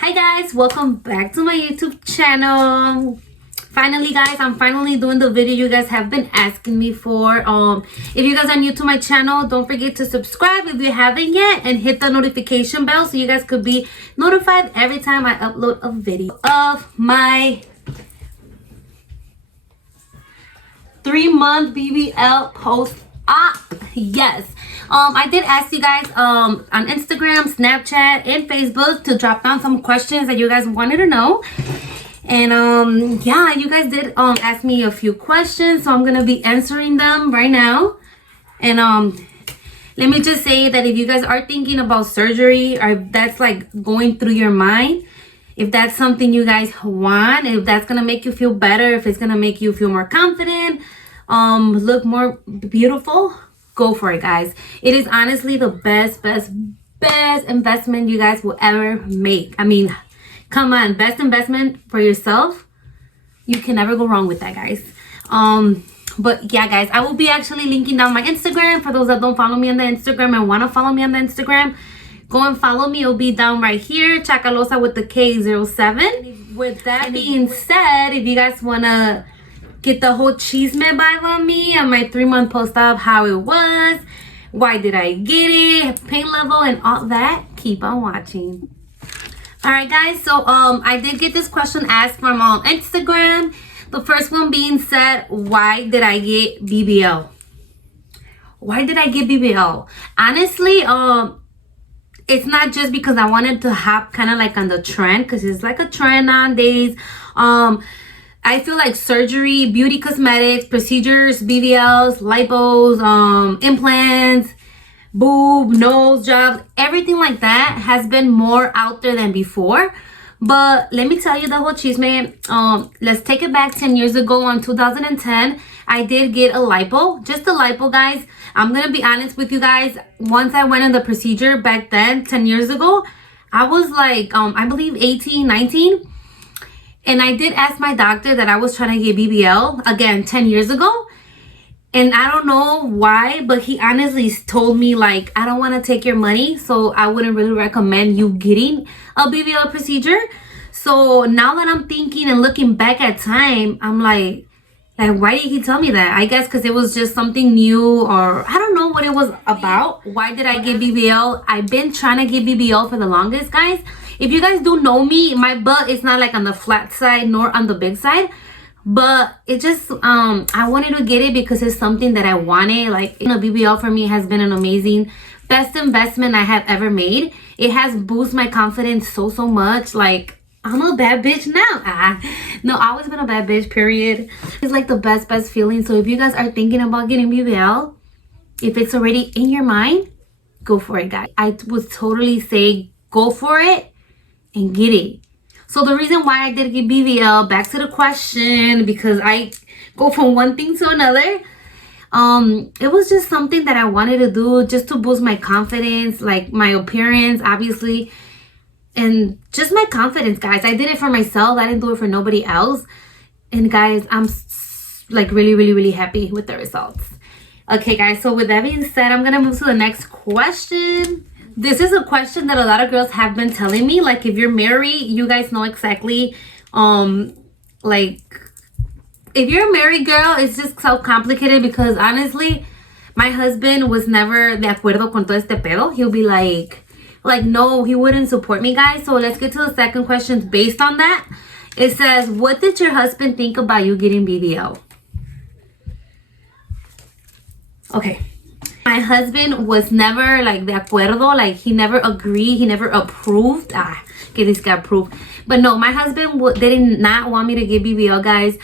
Hi guys, welcome back to my YouTube channel. Finally guys, I'm finally doing the video you guys have been asking me for. If you guys are new to my channel, don't forget to subscribe if you haven't yet and hit the notification bell so you guys could be notified every time I upload a video of my 3-month BBL post up. Yes, I did ask you guys on Instagram, Snapchat, and Facebook to drop down some questions that you guys wanted to know. And yeah, you guys did ask me a few questions, so I'm gonna be answering them right now. And let me just say that if you guys are thinking about surgery, or if that's like going through your mind, if that's something you guys want, if that's gonna make you feel better, if it's gonna make you feel more confident, look more beautiful, go for it guys. It is honestly the best investment you guys will ever make. I mean, come on, best investment for yourself. You can never go wrong with that, guys. But yeah guys, I will be actually linking down my Instagram for those that don't follow me on the Instagram and want to follow me on the Instagram. Go and follow me. It'll be down right here, Chacalosa with the K07. With that being said, if you guys want to get the whole chisme vibe on me on my 3-month post-op, how it was, why did I get it, pain level, and all that, keep on watching. All right guys, so I did get this question asked from Instagram. The first one being said, why did I get BBL? Why did I get BBL? Honestly, it's not just because I wanted to hop kind of like on the trend, because it's like a trend nowadays. I feel like surgery, beauty cosmetics, procedures, BBLs, lipos, implants, boob, nose jobs, everything like that has been more out there than before. But let me tell you the whole chisme. Let's take it back 10 years ago. On 2010, I did get a lipo, just a lipo guys. I'm gonna be honest with you guys. Once I went in the procedure back then, 10 years ago, I was like, I believe 18, 19. And I did ask my doctor that I was trying to get BBL again 10 years ago. And I don't know why, but he honestly told me like, I don't want to take your money, so I wouldn't really recommend you getting a BBL procedure. So now that I'm thinking and looking back at time, I'm like why did he tell me that? I guess because it was just something new, or I don't know what it was about. Why did I get BBL? I've been trying to get BBL for the longest, guys. If you guys do know me, my butt is not like on the flat side nor on the big side. But it just, I wanted to get it because it's something that I wanted. Like, you know, BBL for me has been an amazing, best investment I have ever made. It has boosted my confidence so much. Like, I'm a bad bitch now. No, I've always been a bad bitch, period. It's like the best feeling. So if you guys are thinking about getting BBL, if it's already in your mind, go for it, guys. I would totally say go for it and get it. So the reason why I did get BBL, back to the question, because I go from one thing to another. It was just something that I wanted to do just to boost my confidence, like my appearance, obviously, and just my confidence, guys. I did it for myself. I didn't do it for nobody else. And guys, I'm like really happy with the results. Okay, guys, so with that being said, I'm gonna move to the next question. This is a question that a lot of girls have been telling me. Like, if you're married, you guys know exactly, like, if you're a married girl, it's just so complicated because honestly, my husband was never de acuerdo con todo este pedo. He'll be like, no, he wouldn't support me, guys. So let's get to the second question based on that. It says, what did your husband think about you getting BBL? Okay. My husband was never like de acuerdo, like he never agreed, he never approved. Que this got approved. But no, my husband did not want me to get BBL, guys.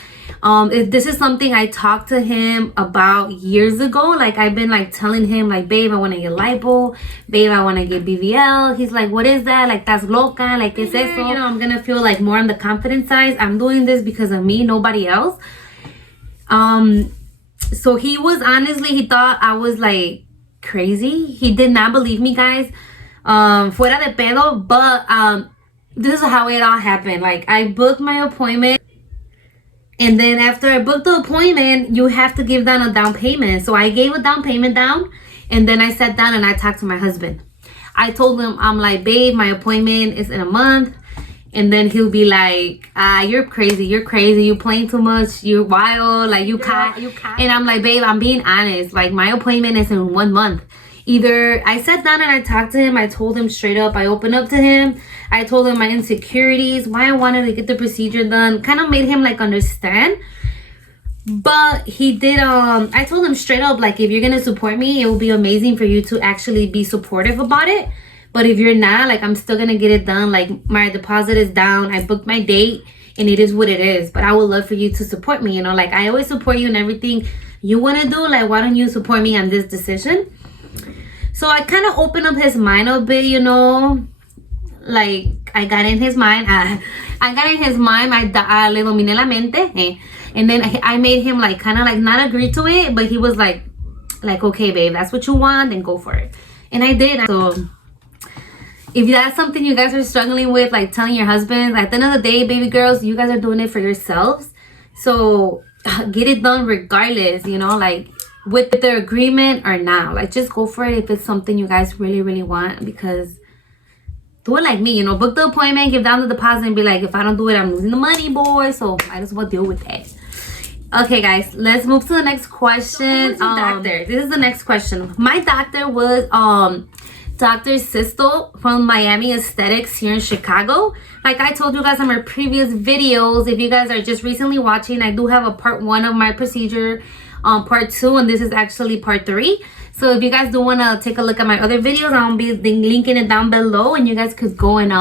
This is something I talked to him about years ago. Like, I've been like telling him like, babe, I want to get lipo, babe, I want to get BBL. He's like, what is that? Like, that's loca, like, ¿qué es eso? You know, I'm gonna feel like more on the confidence side. I'm doing this because of me, nobody else. So he was honestly, he thought I was like crazy. He did not believe me, guys. Fuera de pedo, but this is how it all happened. Like, I booked my appointment, and then after I booked the appointment, you have to give down a down payment. So I gave a down payment down, and then I sat down and I talked to my husband. I told him, I'm like, babe, my appointment is in a month. And then he'll be like, you're crazy, you playing too much, you're wild, like you can't. And I'm like, babe, I'm being honest. Like, my appointment is in 1 month. Either I sat down and I talked to him, I told him straight up, I opened up to him, I told him my insecurities, why I wanted to get the procedure done, kind of made him like understand. But he did, I told him straight up, like, if you're gonna support me, it will be amazing for you to actually be supportive about it. But if you're not, like, I'm still gonna get it done. Like, my deposit is down, I booked my date, and it is what it is. But I would love for you to support me, you know, like, I always support you in everything you want to do. Like, why don't you support me on this decision? So I kind of opened up his mind a bit, you know, like, I got in his mind, I le dominé la mente, and then I made him, like, kind of, like, not agree to it, but he was like, okay, babe, that's what you want, then go for it. And I did. So if that's something you guys are struggling with, like telling your husbands, at the end of the day, baby girls, you guys are doing it for yourselves. So get it done regardless, you know, like, with their agreement or not. Like, just go for it if it's something you guys really, really want. Because do it like me, you know, book the appointment, give down the deposit, and be like, if I don't do it, I'm losing the money, boy. So might as well deal with that. Okay, guys, let's move to the next question. Doctor, this is the next question. My doctor was Dr. Sisto from Miami Aesthetics here in Chicago. Like I told you guys in my previous videos, if you guys are just recently watching, I do have a part 1 of my procedure, part 2, and this is actually part 3. So if you guys do want to take a look at my other videos, I'll be linking it down below, and you guys could go and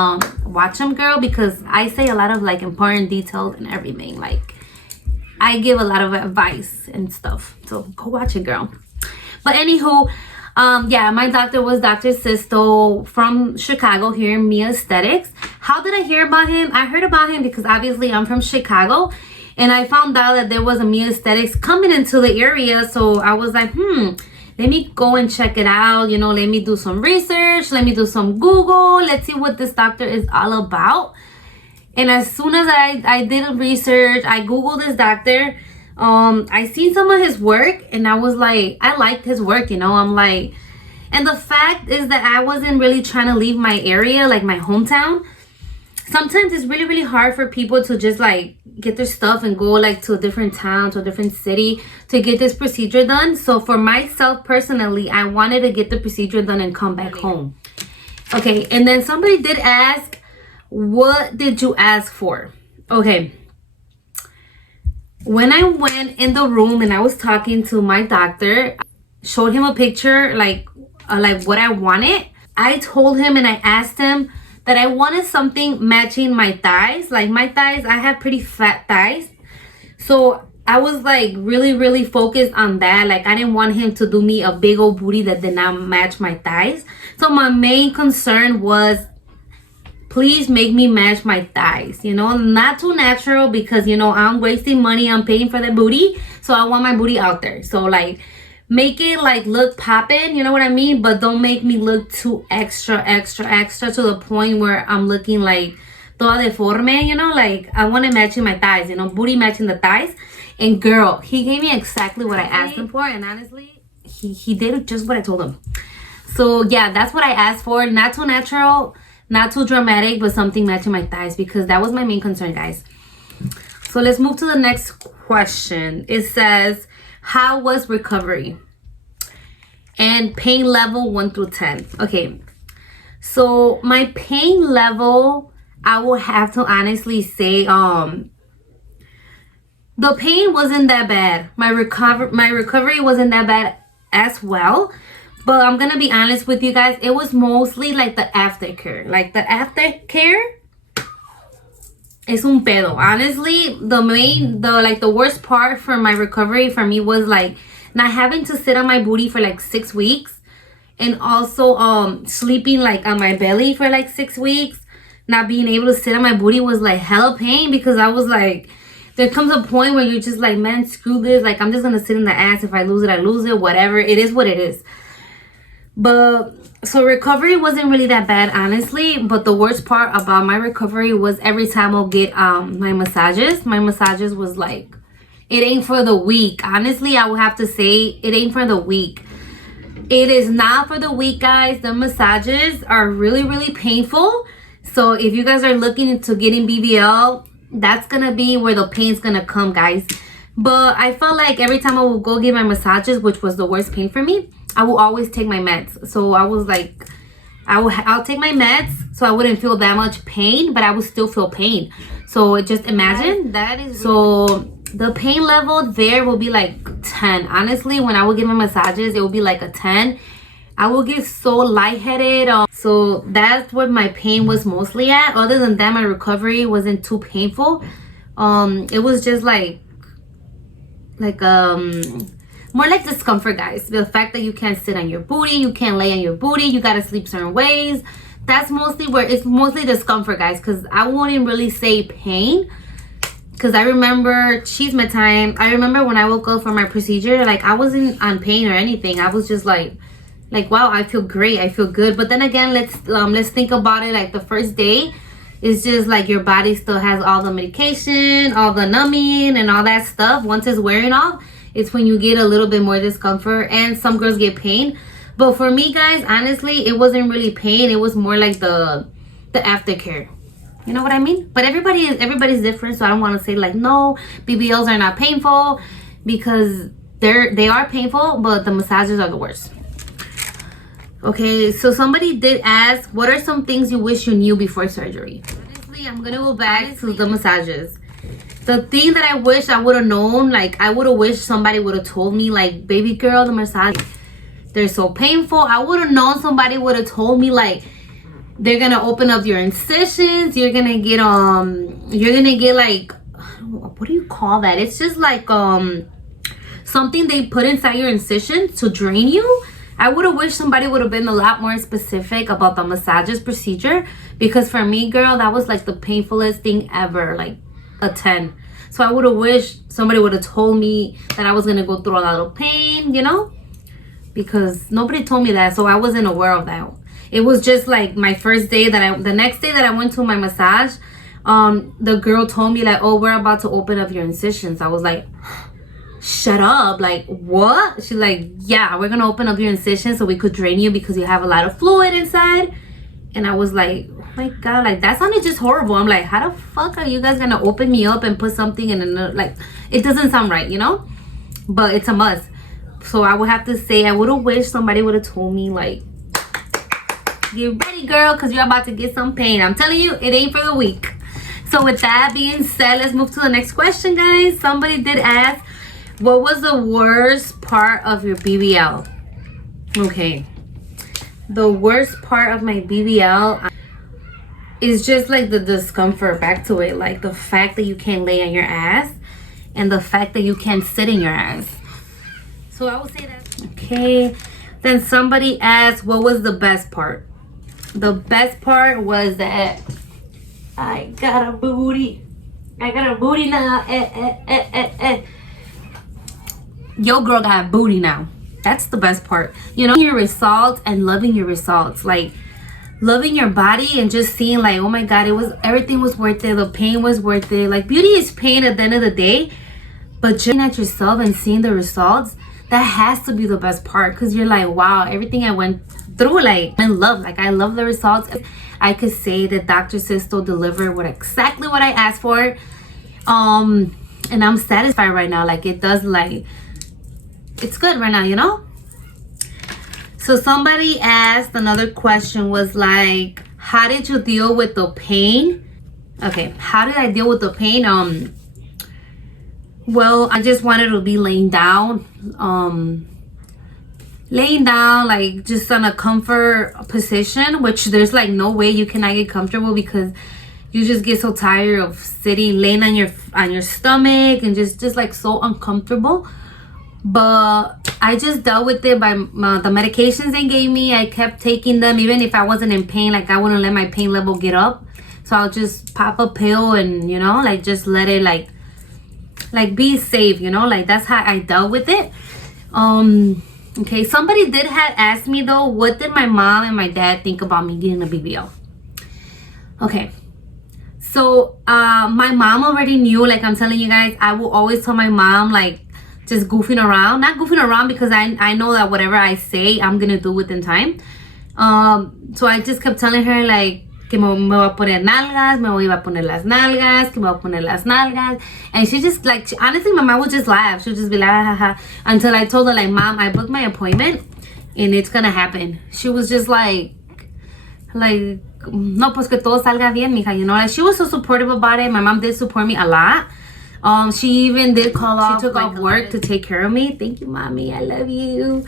watch them, girl, because I say a lot of, like, important details and everything. Like, I give a lot of advice and stuff, so go watch it, girl. But anywho, yeah, my doctor was Dr. Sisto from Chicago here in Mia Aesthetics. How did I hear about him? I heard about him because obviously I'm from Chicago, and I found out that there was a Mia Aesthetics coming into the area. So I was like, let me go and check it out. You know, let me do some research. Let me do some Google. Let's see what this doctor is all about. And as soon as I did a research, I Googled this doctor. I seen some of his work, and I was like, I liked his work, you know. I'm like, and the fact is that I wasn't really trying to leave my area, like my hometown. Sometimes it's really, really hard for people to just, like, get their stuff and go, like, to a different town, to a different city to get this procedure done. So for myself personally, I wanted to get the procedure done and come back home. Okay, and then somebody did ask, what did you ask for? Okay, when I went in the room and I was talking to my doctor, showed him a picture, like what I wanted. I told him and I asked him that I wanted something matching my thighs. Like, my thighs, I have pretty fat thighs. So I was, like, really, really focused on that. Like, I didn't want him to do me a big old booty that did not match my thighs. So my main concern was, please make me match my thighs, you know, not too natural, because, you know, I'm wasting money, I'm paying for the booty, so I want my booty out there. So, like, make it, like, look poppin', you know what I mean, but don't make me look too extra to the point where I'm looking like toda deforme, you know. Like, I want it matching my thighs, you know, booty matching the thighs. And girl, he gave me exactly what I asked him for, and honestly, he did just what I told him. So yeah, that's what I asked for. Not too natural, not too dramatic, but something matching my thighs, because that was my main concern, guys. So let's move to the next question. It says, how was recovery? And pain level 1 through 10. Okay, so my pain level, I will have to honestly say, the pain wasn't that bad. My recovery wasn't that bad as well. But I'm gonna be honest with you guys, it was mostly like the aftercare. Like, the aftercare is un pedo. Honestly, the worst part for my recovery for me was, like, not having to sit on my booty for like 6 weeks, and also sleeping, like, on my belly for like 6 weeks. Not being able to sit on my booty was, like, hella pain, because I was like, there comes a point where you're just like, man, screw this. Like, I'm just gonna sit in the ass. If I lose it, I lose it. Whatever. It is what it is. But so recovery wasn't really that bad, honestly. But the worst part about my recovery was every time I'll get my massages. My massages was like, it ain't for the weak. Honestly, I would have to say it ain't for the weak. It is not for the weak, guys. The massages are really, really painful. So if you guys are looking into getting BBL, that's gonna be where the pain's gonna come, guys. But I felt like every time I would go get my massages, which was the worst pain for me, I will always take my meds. So I was like, I'll take my meds so I wouldn't feel that much pain, but I would still feel pain. So just imagine that is so the pain level there will be like 10. Honestly, when I would get my massages, it will be like a 10. I will get so lightheaded. So that's where my pain was mostly at. Other than that, my recovery wasn't too painful. It was just like more like discomfort, guys. The fact that you can't sit on your booty, you can't lay on your booty, you gotta sleep certain ways. That's mostly where it's mostly discomfort, guys, because I wouldn't really say pain. Because I remember my time. I remember when I woke up for my procedure, like I wasn't on pain or anything. I was just like wow, I feel great, I feel good. But then again, let's think about it. Like the first day, it's just like your body still has all the medication, all the numbing and all that stuff. Once it's wearing off, it's when you get a little bit more discomfort, and some girls get pain. But for me, guys, honestly, it wasn't really pain. It was more like the aftercare. You know what I mean? But everybody's different, so I don't want to say like no, BBLs are not painful, because they are painful, but the massages are the worst. Okay, so somebody did ask, what are some things you wish you knew before surgery? Honestly, I'm gonna go back to the massages. The thing that I wish I would have known, like I would have wished somebody would have told me, like, baby girl, the massage, they're so painful. I would have known somebody would have told me, like, they're gonna open up your incisions. You're gonna get like, what do you call that? It's just like something they put inside your incision to drain you. I would have wished somebody would have been a lot more specific about the massages procedure, because for me, girl, that was like the painfulest thing ever, like a 10. So I would have wished somebody would have told me that I was gonna go through a lot of pain, you know, because nobody told me that, so I wasn't aware of that. It was just like my first day the next day that I went to my massage, the girl told me like, oh, we're about to open up your incisions. I was like, shut up, like what? She's like, yeah, we're gonna open up your incisions so we could drain you because you have a lot of fluid inside. And I was like, oh my god, like that sounded just horrible. I'm like, how the fuck are you guys gonna open me up and put something in another, like it doesn't sound right, you know? But it's a must. So I would have to say I would have wished somebody would have told me like, get ready, girl, because you're about to get some pain. I'm telling you, it ain't for the weak. So with that being said, let's move to the next question, guys. Somebody did ask, what was the worst part of your BBL? Okay. The worst part of my BBL is just like the discomfort, back to it. Like the fact that you can't lay on your ass and the fact that you can't sit in your ass. So I would say that. Okay. Then somebody asked, what was the best part? The best part was that I got a booty. I got a booty now. Yo, girl got a booty now. That's the best part. You know, your results and loving your results. Like, loving your body and just seeing like, oh my God, everything was worth it. The pain was worth it. Like, beauty is pain at the end of the day. But just looking at yourself and seeing the results, that has to be the best part. Because you're like, wow, everything I went through, like, I love. Like, I love the results. I could say that Dr. Sisto delivered exactly what I asked for. And I'm satisfied right now. Like, it does, like, it's good right now, you know? So somebody asked, another question was like, how did you deal with the pain? Okay, how did I deal with the pain? Well, I just wanted to be laying down, like just on a comfort position, which there's like no way you cannot get comfortable because you just get so tired of sitting, laying on your stomach and just like so uncomfortable. But I just dealt with it by the medications they gave me. I kept taking them even if I wasn't in pain. Like, I wouldn't let my pain level get up. So I'll just pop a pill and, you know, like just let it like be safe, you know, like that's how I dealt with it. Okay, somebody did have asked me though, what did my mom and my dad think about me getting a BBL? Okay, so my mom already knew. Like, I'm telling you guys, I will always tell my mom, like, just goofing around, not goofing around, because I know that whatever I say I'm gonna do within time. So I just kept telling her, like, que me voy a poner nalgas, me voy a poner las nalgas, que me voy a poner las nalgas. And she just like, honestly, my mom would just laugh. She would just be like, ha, ha, ha. Until I told her, like, Mom, I booked my appointment and it's gonna happen. She was just like, no, pues que todo salga bien, mija, you know. Like, she was so supportive about it. My mom did support me a lot. She even did call off. She took off work to take care of me. Thank you, mommy. I love you.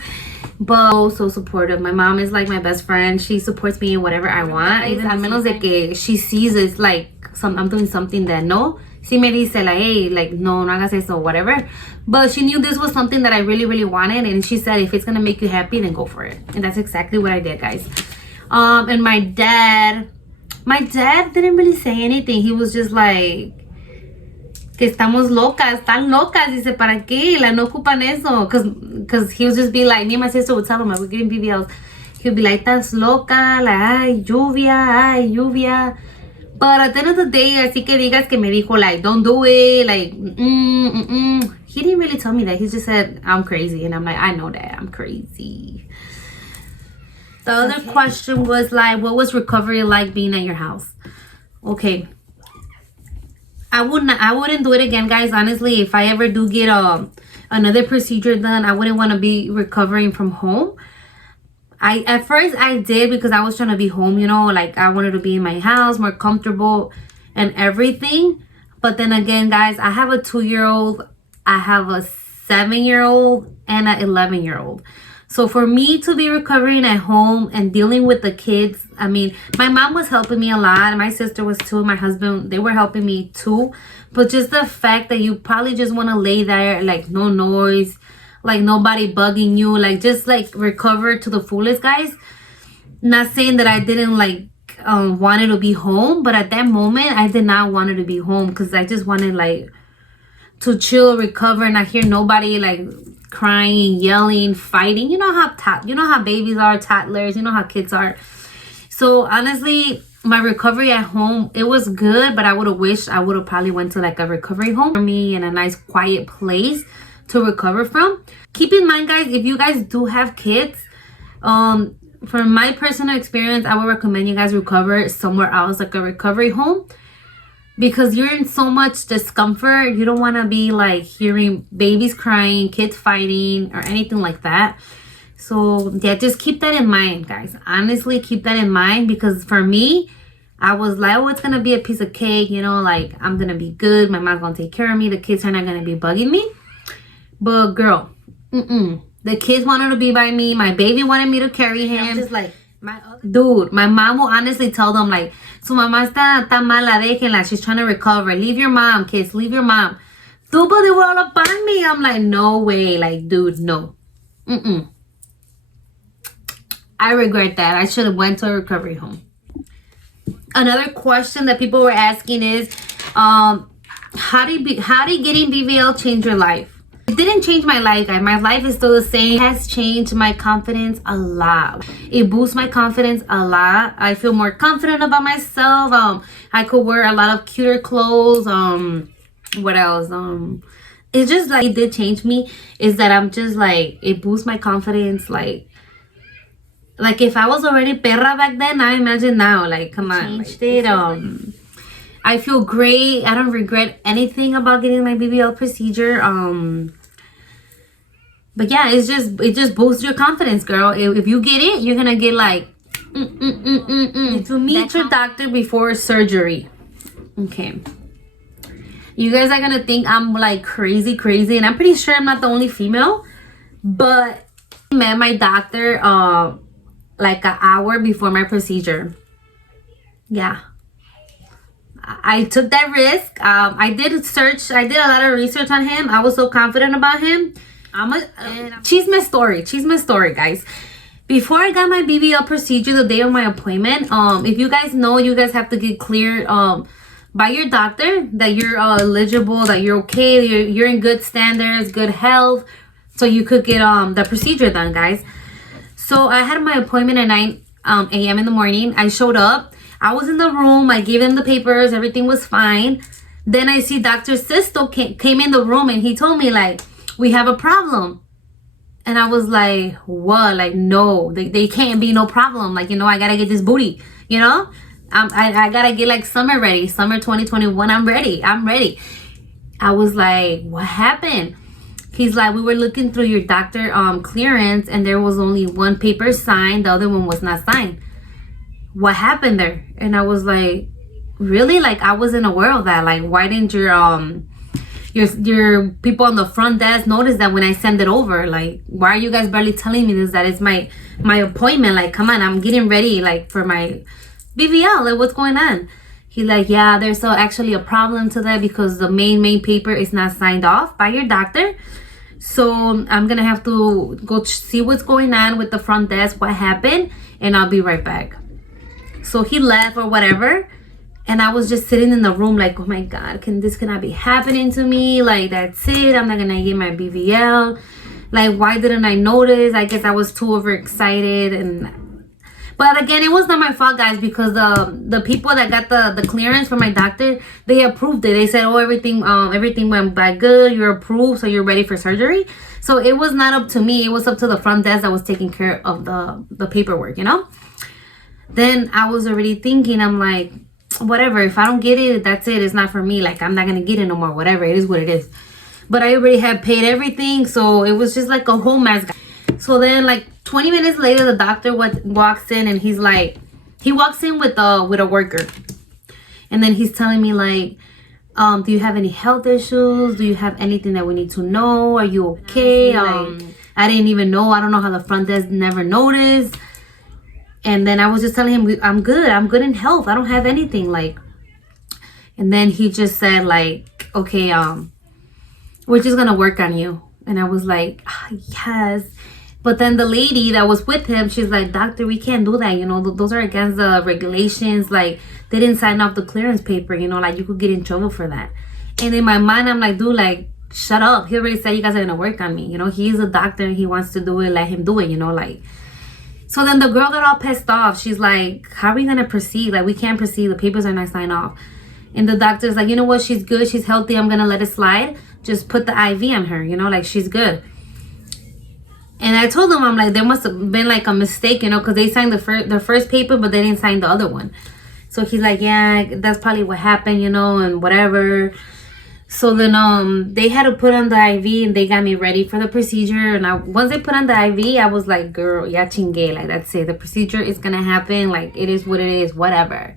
But so supportive. My mom is like my best friend. She supports me in whatever I want. Even al menos de que she sees it's like I'm doing something that no. Si me dice like, hey, like no hagas eso, whatever. But she knew this was something that I really, really wanted, and she said if it's gonna make you happy, then go for it. And that's exactly what I did, guys. And my dad didn't really say anything. He was just like, que estamos locas, tan locas. Dice, ¿para qué? La no ocupan eso. Because he would just be like, me and my sister would tell him, like, we're getting BBLs. He'd be like, estás loca, like, ay, lluvia. But at the end of the day, así que digas que me dijo, like, don't do it, like, he didn't really tell me that. He just said, I'm crazy. And I'm like, I know that, I'm crazy. The other question was, like, what was recovery like being at your house? Okay. I wouldn't do it again, guys. Honestly, if I ever do get another procedure done, I wouldn't want to be recovering from home. At first I did because I was trying to be home, you know, like I wanted to be in my house, more comfortable and everything. But then again, guys, I have a 2-year-old, I have a 7-year-old, and an 11-year-old. So for me to be recovering at home and dealing with the kids, I mean, my mom was helping me a lot. My sister was too. My husband, they were helping me too. But just the fact that you probably just want to lay there, like no noise, like nobody bugging you, like just like recover to the fullest, guys. Not saying that I didn't like wanted to be home, but at that moment, I did not want to be home because I just wanted like to chill, recover, and not hear nobody like crying, yelling, fighting. You know how babies are, toddlers, you know how kids are. So honestly, my recovery at home, it was good, but I would have wished I would have probably went to like a recovery home for me in a nice quiet place to recover from. Keep in mind, guys, if you guys do have kids, from my personal experience, I would recommend you guys recover somewhere else, like a recovery home. Because you're in so much discomfort, you don't want to be like hearing babies crying, kids fighting, or anything like that. So yeah, just keep that in mind, guys. Honestly, keep that in mind, because for me, I was like, oh, it's gonna be a piece of cake, you know, like I'm gonna be good, my mom's gonna take care of me, the kids are not gonna be bugging me. But girl, the kids wanted to be by me, my baby wanted me to carry him. I'm just like, dude, my mom will honestly tell them like, su mamá está mala, déjenla, she's trying to recover, leave your mom, kids, leave your mom. Dude, but they were all up on me. I'm like, no way, like, dude, no. I regret that. I should have went to a recovery home. Another question that people were asking is, how did getting BBL change your life? It didn't change my life, guys. My life is still the same. It has changed my confidence a lot. It boosts my confidence a lot. I feel more confident about myself. I could wear a lot of cuter clothes. What else? It's just like, it did change me. Is that I'm just like, it boosts my confidence. Like if I was already perra back then, I imagine now. Like, come on. Changed it. I feel great. I don't regret anything about getting my BBL procedure. But yeah, it just boosts your confidence, girl. If you get it, you're gonna get like to meet your doctor before surgery. Okay. You guys are gonna think I'm like crazy, and I'm pretty sure I'm not the only female. But I met my doctor like an hour before my procedure. Yeah. I took that risk. I did a lot of research on him. I was so confident about him. Cheese my story, guys. Before I got my BBL procedure, the day of my appointment, if you guys know, you guys have to get cleared by your doctor that you're eligible, that you're okay, you're in good standards, good health, so you could get the procedure done, guys. So I had my appointment at 9 a.m. in the morning. I showed up. I was in the room. I gave him the papers. Everything was fine. Then I see Dr. Sisto came in the room, and he told me like, we have a problem. And I was like, what? Like, no, they can't be no problem. Like, you know, I gotta get this booty, you know? I gotta get like summer ready. Summer 2021. I'm ready. I was like, what happened? He's like, we were looking through your doctor clearance, and there was only one paper signed. The other one was not signed. What happened there? And I was like, really? Like, I wasn't aware of that. Like, why didn't your people on the front desk notice that when I send it over? Like, why are you guys barely telling me this, that it's my appointment? Like, come on, I'm getting ready like for my BBL. Like, what's going on? He's like, yeah, there's actually a problem to that because the main paper is not signed off by your doctor. So I'm gonna have to go see what's going on with the front desk, what happened, and I'll be right back. So he left or whatever, and I was just sitting in the room like, oh my God, this cannot be happening to me. Like, that's it, I'm not gonna get my BBL. Like, why didn't I notice? I guess I was too overexcited. But again, it was not my fault, guys, because the people that got the clearance from my doctor, they approved it. They said, oh, everything went by good, you're approved, so you're ready for surgery. So it was not up to me, it was up to the front desk that was taking care of the paperwork, you know. Then I was already thinking, I'm like, whatever, if I don't get it, that's it, it's not for me. Like, I'm not gonna get it no more, whatever, it is what it is. But I already had paid everything, so it was just like a whole mess. So then, like 20 minutes later, the doctor walks in, and he's like, he walks in with a worker, and then he's telling me like, do you have any health issues? Do you have anything that we need to know? Are you okay? I didn't even know. I don't know how the front desk never noticed. And then I was just telling him, I'm good in health, I don't have anything. Like, and then he just said like, okay, we're just gonna work on you. And I was like, yes. But then the lady that was with him, she's like, doctor, we can't do that, you know, those are against the regulations. Like, they didn't sign off the clearance paper, you know, like you could get in trouble for that. And in my mind, I'm like, dude, like, shut up, he already said you guys are gonna work on me, you know, he's a doctor and he wants to do it, let him do it, you know. Like, so then the girl got all pissed off. She's like, how are we gonna proceed? Like, we can't proceed, the papers are not signed off. And the doctor's like, you know what, she's good, she's healthy, I'm gonna let it slide, just put the IV on her, you know, like, she's good. And I told him, I'm like, there must have been like a mistake, you know, because they signed the first paper, but they didn't sign the other one. So he's like, yeah, that's probably what happened, you know, and whatever. So then they had to put on the IV, and they got me ready for the procedure. And once they put on the IV, I was like, girl, ya chingue, like, that's it, the procedure is gonna happen, like, it is what it is, whatever.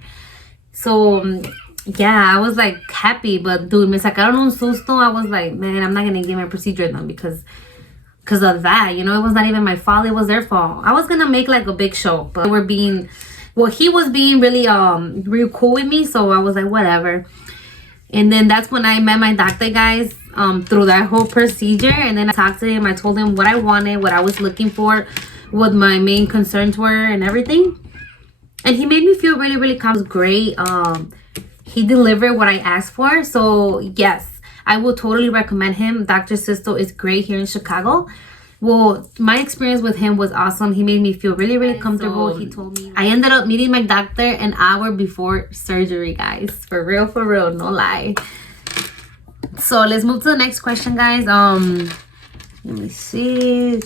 So yeah, I was like happy, but dude, me sacaron un susto. I was like, man, I'm not gonna get my procedure done because of that, you know. It was not even my fault, it was their fault. I was gonna make like a big show, but he was being really real cool with me, so I was like, whatever. And then that's when I met my doctor, guys, through that whole procedure. And then I talked to him, I told him what I wanted, what I was looking for, what my main concerns were and everything. And he made me feel really, really calm. It was great. He delivered what I asked for. So yes, I will totally recommend him. Dr. Sisto is great here in Chicago. Well, my experience with him was awesome. He made me feel really, really comfortable. He told me I ended up meeting my doctor an hour before surgery, guys. For real, no lie. So let's move to the next question, guys. Let me see.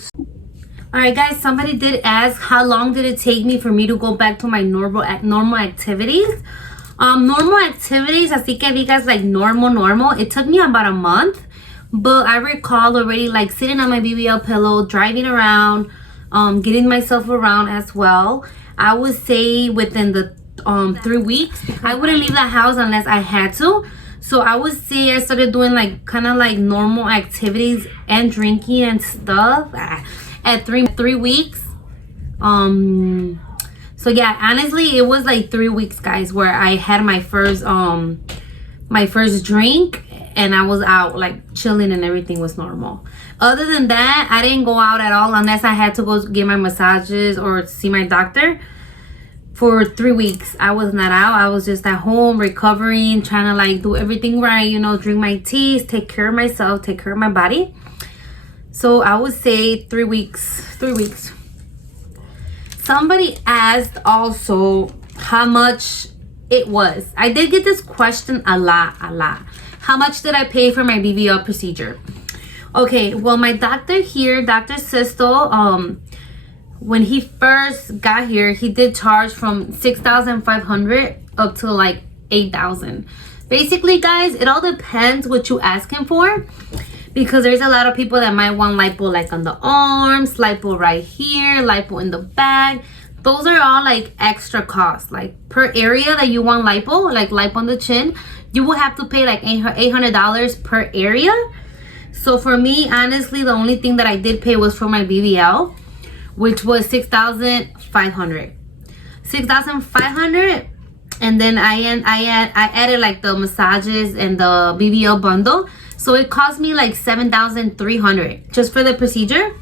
All right, guys, somebody did ask, how long did it take me for me to go back to my normal activities? Normal activities, así que digas like normal, it took me about a month. But I recall already like sitting on my BBL pillow, driving around, getting myself around as well. I would say within the 3 weeks, I wouldn't leave the house unless I had to. So I would say I started doing like kind of like normal activities and drinking and stuff at 3 weeks. So yeah, honestly, it was like 3 weeks, guys, where I had my first drink, and I was out like chilling and everything was normal. Other than that, I didn't go out at all unless I had to go get my massages or see my doctor. For 3 weeks, I was not out. I was just at home recovering, trying to like do everything right, you know, drink my teas, take care of myself, take care of my body. So I would say 3 weeks. Somebody asked also how much it was. I did get this question a lot. How much did I pay for my BBL procedure? Okay, well, my doctor here, Dr. Sisto, when he first got here, he did charge from 6,500 up to like 8,000. Basically, guys, it all depends what you ask him for, because there's a lot of people that might want lipo like on the arms, lipo right here, lipo in the back. Those are all like extra costs. Like per area that you want lipo, like lipo on the chin, you will have to pay like $800 per area. So for me, honestly, the only thing that I did pay was for my BBL, which was 6,500. 6,500. And then I added like the massages and the BBL bundle. So it cost me like 7,300 just for the procedure.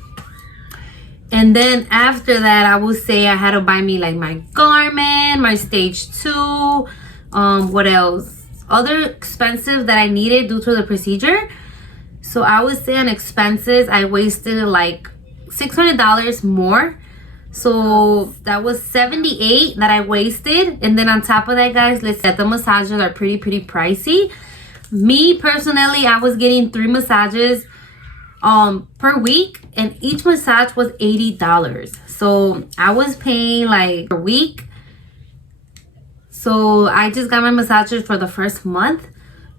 And then after that, I would say I had to buy me like my Garmin, my Stage 2, what else? Other expenses that I needed due to the procedure. So I would say on expenses, I wasted like $600 more. So that was $78 that I wasted. And then on top of that, guys, let's say the massages are pretty pricey. Me personally, I was getting 3 massages per week, and each massage was $80. So I was paying like per week. So I just got my massages for the first month.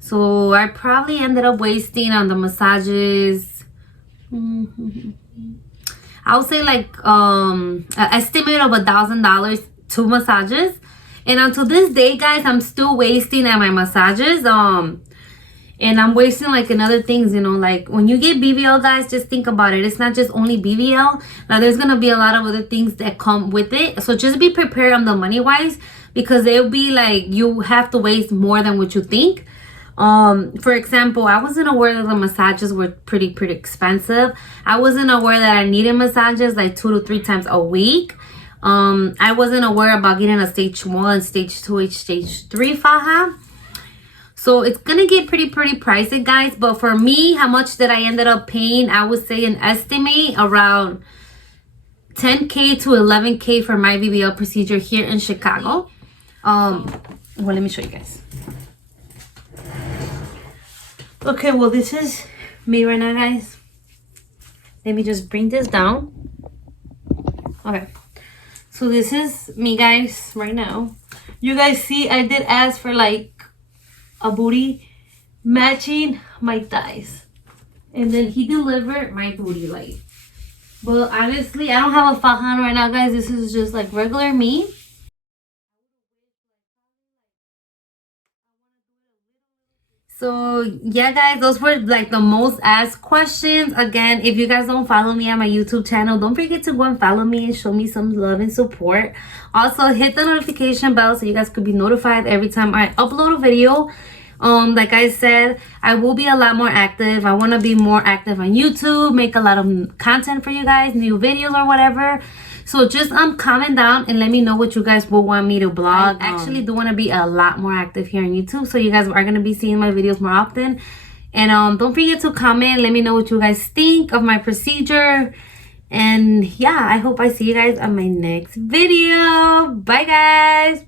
So I probably ended up wasting on the massages, I would say like an estimate of $1,000, 2 massages. And until this day, guys, I'm still wasting at my massages. And I'm wasting like in other things, you know, like when you get BBL, guys, just think about it. It's not just only BBL. Now there's gonna be a lot of other things that come with it. So just be prepared on the money wise, because it'll be like you have to waste more than what you think. For example, I wasn't aware that the massages were pretty expensive. I wasn't aware that I needed massages like 2 to 3 times a week. I wasn't aware about getting a stage 1, stage 2, and stage 3 faja. So it's gonna get pretty pricey, guys. But for me, how much that I ended up paying, I would say an estimate around $10K to $11K for my BBL procedure here in Chicago. Well, let me show you guys. Okay, well, this is me right now, guys. Let me just bring this down. Okay, so this is me, guys, right now. You guys see, I did ask for like a booty matching my thighs, and then he delivered my booty like. Well, honestly, I don't have a faja on right now, guys. This is just like regular me. So yeah, guys, those were like the most asked questions. Again, if you guys don't follow me on my YouTube channel, don't forget to go and follow me and show me some love and support. Also, hit the notification bell so you guys could be notified every time I upload a video. Like I said, I will be a lot more active. I want to be more active on YouTube, make a lot of content for you guys, new videos or whatever. So just comment down and let me know what you guys will want me to vlog. I actually do want to be a lot more active here on YouTube, so you guys are going to be seeing my videos more often. And don't forget to comment, let me know what you guys think of my procedure. And yeah, I hope I see you guys on my next video. Bye, guys.